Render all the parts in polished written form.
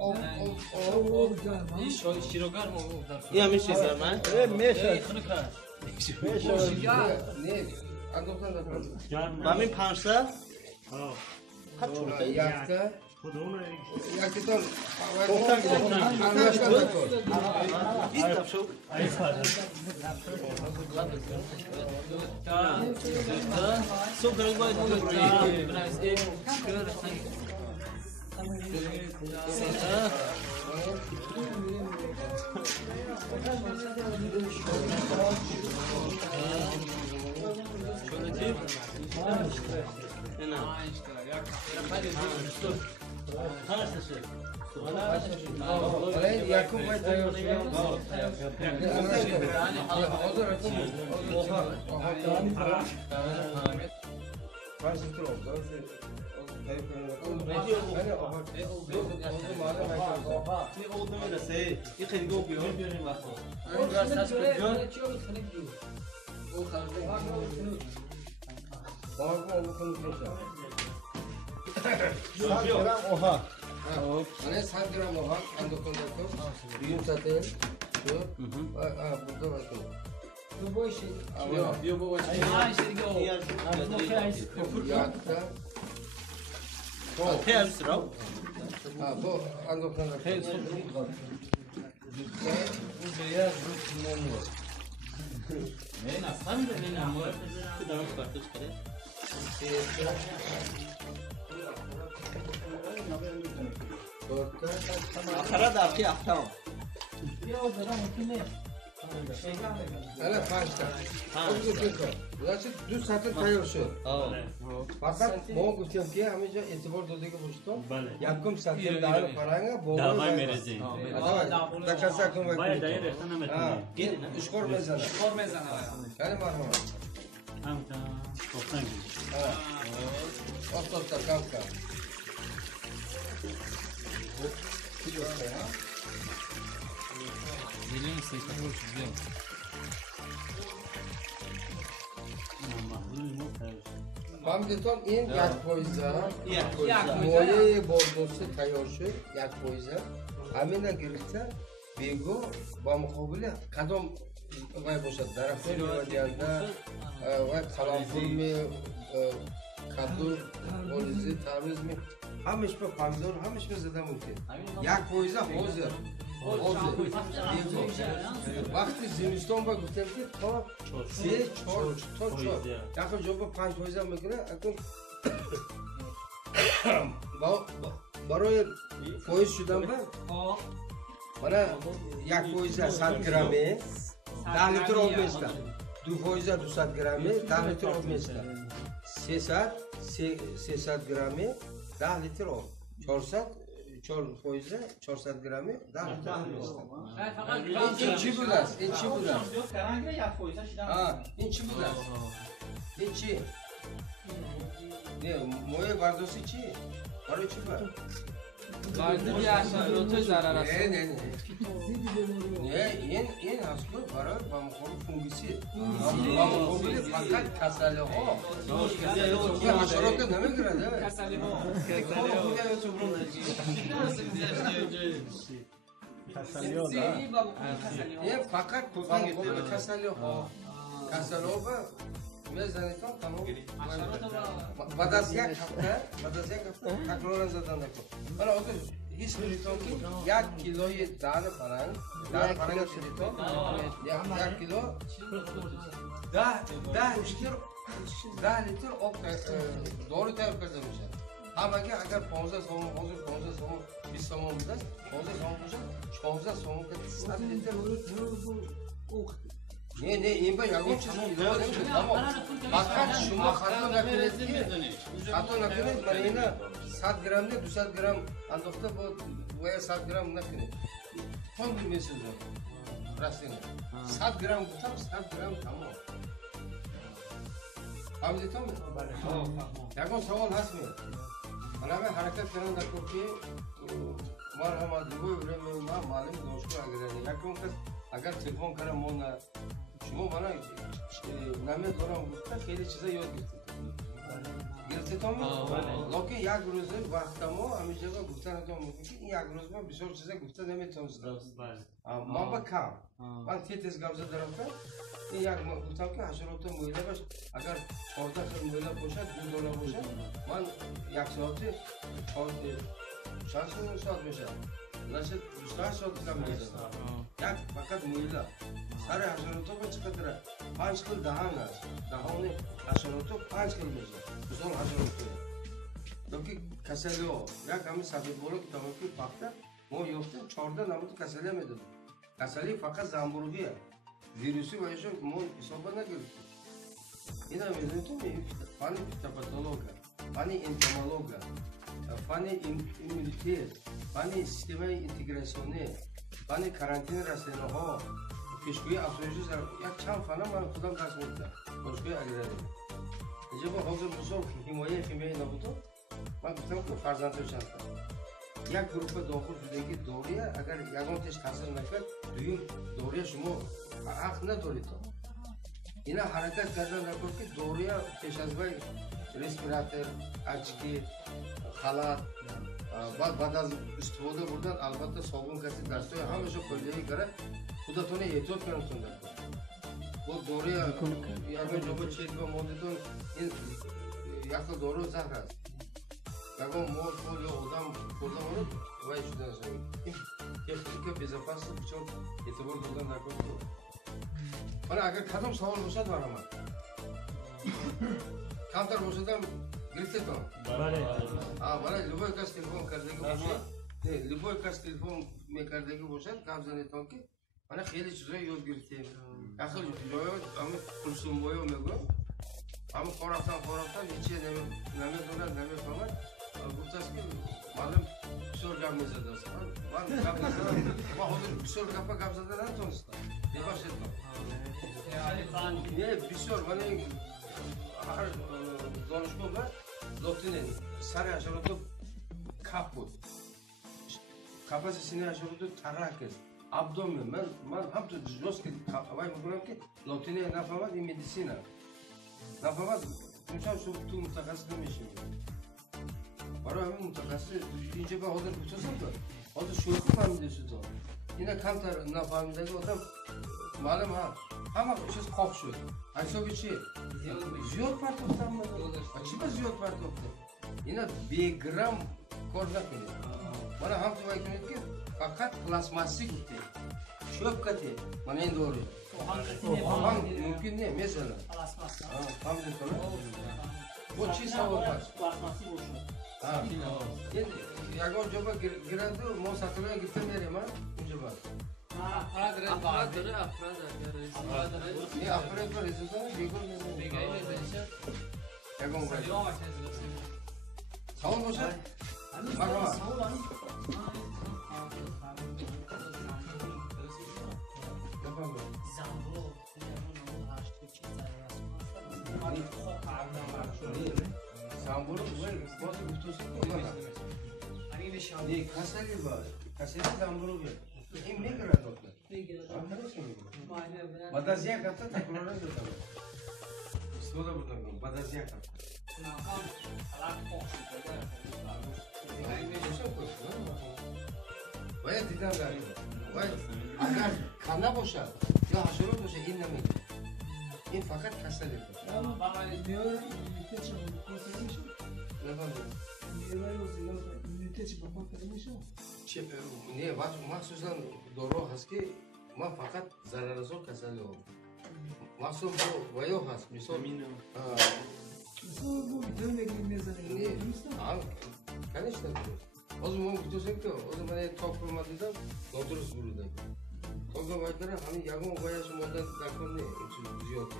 این شیروگر مو در این همین چیزه من میشه نه اندوختن داد با همین 500 خط چورده یکتا یکتون بیست شو سو برای باید یکم باید تیار Hani 100 gram oha andokundan bugün zaten şu burada bakın. Bu boş şey. Yok bu boş şey. Ha işte o. Yakta. Hey abi sıra. Bu andokundan. Bu beyaz bu memnun. Ne nasıl ne namı? Devam kartış kare. Akara da ki ahtam. Ana pançta. Значит, düz satır tayyor şu. Fakat bu guftem ki hamica etibar dodi ki boşto. Yakum satır dağlı paranga bu. Davay merezi. Takasa kum ve. Bayağı dayı resmen Ha, git işkor mezana. Skor mezana var. Yani marhaba. Amca, toptan gibi. Ha. Otosta kanka. Gelin seksen boş güzel. Hamditon in yak poyza. Yak Moye bordosi tayyor şu yak poyza. Amina girse bego ba muqobili qadam vay boshad daraxtlar yuvadianda vay qalampur mi kadu polizi tarizmi hamish pe pomidor hamish pe zada mumkin yak poyza hozir vaqti zimiston va guftem ki to se chor to chor yaqin jo'ba 5 foiz ham mikra akun برای فویز شدن با mana yak foiza 100 grami 10 litr olmaysa 2 foiza 200 grami 10 litr olmaysa 300 grami 10 litr ol 4 foiza 400 grami 10 litr olmaysa inchi bulas ha inchi bulas inchi ne moye bardosi chi baro chi ba Vardı bir aşağı rotu zarar ne in aslı para bamkolu fungisi bamkolu bile fakat kasale o ya haşeratı ne mi girer değil mi? Kasale o. Ya fakat bamkolu kasale o kasale o ba mezaniton tamam badasyak hafta takroran zaten dako bana o da hiç biliton ki yak kiloyu dağını falan biliton yak kilo da litr o doğru tayyor kazanmışlar ama ki agar 15 somun 20 somun da 15 somun kadar 7 litr ne in ben yagun çizim tamam fakat şuma hatun naklet ki hatun naklet marina 7 gram ne 200 gram andokta bu veya 7 gram naklet son bir mesaj var rastin 7 gram tutar 7 gram tamam hamdi tamam yagun saval hasmi bana ben hareket karen da ki marhama dibo üreme malim dostu agirani yagun kas agar telefon kara mona شما بنا نمیت دارم گفتم خیلی چیزا یاد گرفتم گرفتم آه. لکن یک روز وقت ما همیشه گفتن اتون میگه این یک روز ما بسیار چیزا گفته نمیتونستم بله. من با کم آه. من تیتس گوزه دارم این یک ما گفتم که حشرات مویله باش اگر 14 تا مویله باشد 2 دلار باشد من یک ساعتی چند ساعت میشه نشد 28 ساعت کم میزنم آه. یک فقط مویله سر حشرات با چقدر 5 کیلو دهان است دهان حشرات 5 کیلو میشه بسیار حشرات لکه کسلی ها یک همین سفید بالا که تمام که پخته ما یافتیم 14 نمود کسلی میداد کسلی فقط زنبورگیه ویروسی و ایشون ما حساب نگرفتیم این هم میدونی تو فن فیتوپاتولوژی فن انتومولوژی فن ایمیونیته فن سیستم اینتگراسیونی فن کارانتین رسانه ها پیشگویی افزایش یک چند فن من خودم درس میدم دانشگاه اگراری اینجا با حاضر بزرگ حمایه فیلمی نبودم من گفتم که فرزندش هستم یک گروه داخل شدگی دوریه اگر یگان تش تاثیر نکرد دویم دوریه شما حق ندارید اینا حرکت کردن نکرد که دوریه پیش از وی ریسپیراتور اچکی خلات بعد از استفاده بردن البته صابون کسی دستای همشو کلیه‌ای کرد خودتون احتیاط کنتون نکن با دوریه یگان جواب چیز با مودتون این یک دورو زهر است یگان مور کل یا آدم خوردن رو وای شده است این که безопасно بچون اعتبار دادن نکن من اگر کدام سوال باشد برام کمتر باشدم گرفته تو بله. برای لبای کس تلفن کردگی باشد نه لبای کس تلفن میکردگی باشد کم زنیتون که من خیلی چیزایی یاد گرفتیم اصلا جایی همه پرسون بایی میگم همه خورفتن هیچی نمیدونن نمیفهمن گفت است که معلم بسیار گپ میزده است من گپ میزدم ما حاضر بسیار گپ زده نتونستم ببخشید نه بسیار من هر دانشگاه بود لطفاً سر حشرات کپ بود کپاس سینه حشرات ترک است ابدومن من هم تو جلوس که وای میگم که لطفاً نفهمد این مدیسینه نفهمد میشم تو متخصص نمیشیم برای همین متخصص اینجا به حاضر بچسم که حاضر شوخی فهمیده شد اینا کمتر نفهمیده آدم معلوم هست همه چیز خواب شد حسابی چی؟ زیاد پرتوفتم چی با زیاد پرتوفتم اینا بیگرام کار نکنید من هم تو باید کنید که فقط پلاسماسی گفته شوب کتی من این دوره هم ممکن نه مثلا هم دیکنه با چی سوال هست؟ یگان جواب گرنده ما سطحه گرفته میریم اونجا باید افراد داره افراد داره نه افراد با رزیده بیگون میزنه بگایی میزنشه یگان باید سریعا ماشین سوال باشد؟ مرحبا زنبور باز گفتوسی نه کسلی باید کسلی زنبور بیاد این میگرد دکتر بعد از یک هفته تکرار دادم استفاده بودم بعد از یک هفته باید دیدم داریم باید اگر کنه باشد یا حشرات باشه این نمیگه این فقط کسلی باشه نه مخصوصا دارو هست که ما فقط ضررزا کسلی هم مخصوصا با ویو هست مثال کنش نداره از ما گفتوسیم که از من تاپ رو ما دیدم نادرست بروده تاپ رو باید داره همین یگون ویش مادن نکن نه زیاد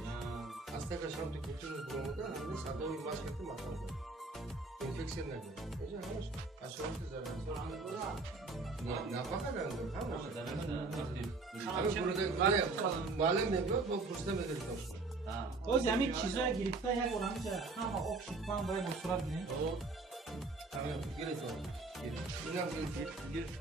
از تکش هم تو کتون رو برموده همین صداوی باش کرده مطمئن داره انفکسیون نگره اینجا همش اشارات ضررزا نه فقط نداره همش همین بروده معلم نمیاد با پرسته میگرفتم باز همین چیزا گرفته یک بار همین همه آب شکفان برای مصرف نه همین گرفتم اینم گرفت